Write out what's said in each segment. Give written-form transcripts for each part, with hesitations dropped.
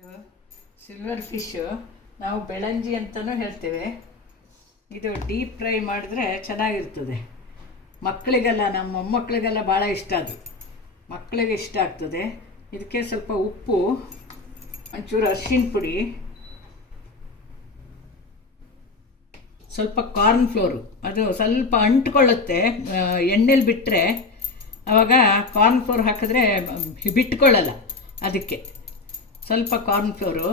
ಇದು silver fish, ನಾವು ಬೆಳಂಜಿ ಅಂತಲೂ ಹೇಳ್ತೇವೆ. ಇದು ಡೀಪ್ ಫ್ರೈ ಮಾಡಿದ್ರೆ ಚೆನ್ನಾಗಿರ್ತದೆ. ಮಕ್ಕಳಿಗೆಲ್ಲ, ನಮ್ಮ ಮೊಮ್ಮಕ್ಕಳಿಗೆಲ್ಲ ಭಾಳ ಇಷ್ಟ. ಅದು ಮಕ್ಕಳಿಗೆ ಇಷ್ಟ ಆಗ್ತದೆ. ಇದಕ್ಕೆ ಸ್ವಲ್ಪ ಉಪ್ಪು, ಒಂಚೂರು ಅರಿಶಿನ ಪುಡಿ, ಸ್ವಲ್ಪ ಕಾರ್ನ್ ಫ್ಲೋರು. ಅದು ಸ್ವಲ್ಪ ಅಂಟ್ಕೊಳ್ಳುತ್ತೆ ಎಣ್ಣೆಲಿ ಬಿಟ್ಟರೆ. ಆವಾಗ ಕಾರ್ನ್ ಫ್ಲೋರ್ ಹಾಕಿದ್ರೆ ಬಿಟ್ಕೊಳ್ಳಲ್ಲ. ಅದಕ್ಕೆ ಸ್ವಲ್ಪ ಕಾರ್ನ್ ಫ್ಲೋರು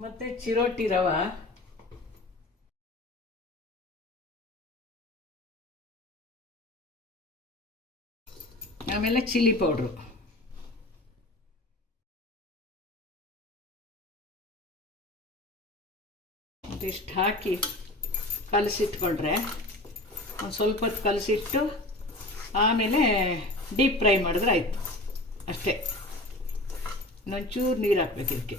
ಮತ್ತು ಚಿರೋಟಿ ರವೆ, ಆಮೇಲೆ ಚಿಲ್ಲಿ ಪೌಡ್ರು. ಇದಿಷ್ಟು ಹಾಕಿ ಕಲಸಿಟ್ಕೊಂಡ್ರೆ, ಒಂದು ಸ್ವಲ್ಪ ಹೊತ್ತು ಕಲಸಿಟ್ಟು ಆಮೇಲೆ ಡೀಪ್ ಫ್ರೈ ಮಾಡಿದ್ರೆ ಆಯಿತು ಅಷ್ಟೇ. ಇನ್ನೊಂಚೂರು ನೀರು ಹಾಕ್ಬೇಕು ಇದಕ್ಕೆ.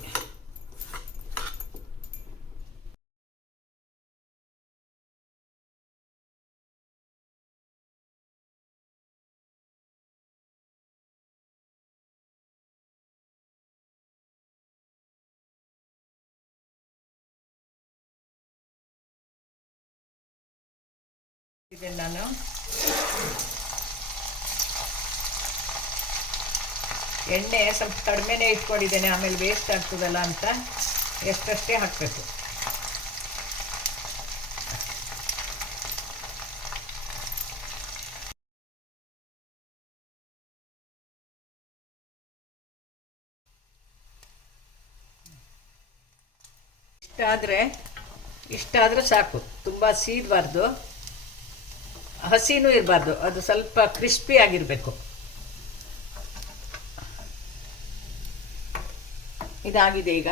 ಇದನ್ನು ನಾನು ಎಣ್ಣೆ ಸ್ವಲ್ಪ ಕಡಿಮೆನೇ ಇಟ್ಕೊಂಡಿದ್ದೇನೆ, ಆಮೇಲೆ ವೇಸ್ಟ್ ಆಗ್ತದಲ್ಲ ಅಂತ ಎಷ್ಟಷ್ಟೇ ಹಾಕಬೇಕು. ಇಷ್ಟಾದರೆ ಸಾಕು, ತುಂಬ ಸೀದಬಾರ್ದು, ಹಸಿನೂ ಇರಬಾರ್ದು. ಅದು ಸ್ವಲ್ಪ ಕ್ರಿಸ್ಪಿ ಆಗಿರಬೇಕು. ಇದಾಗಿದೆ ಈಗ.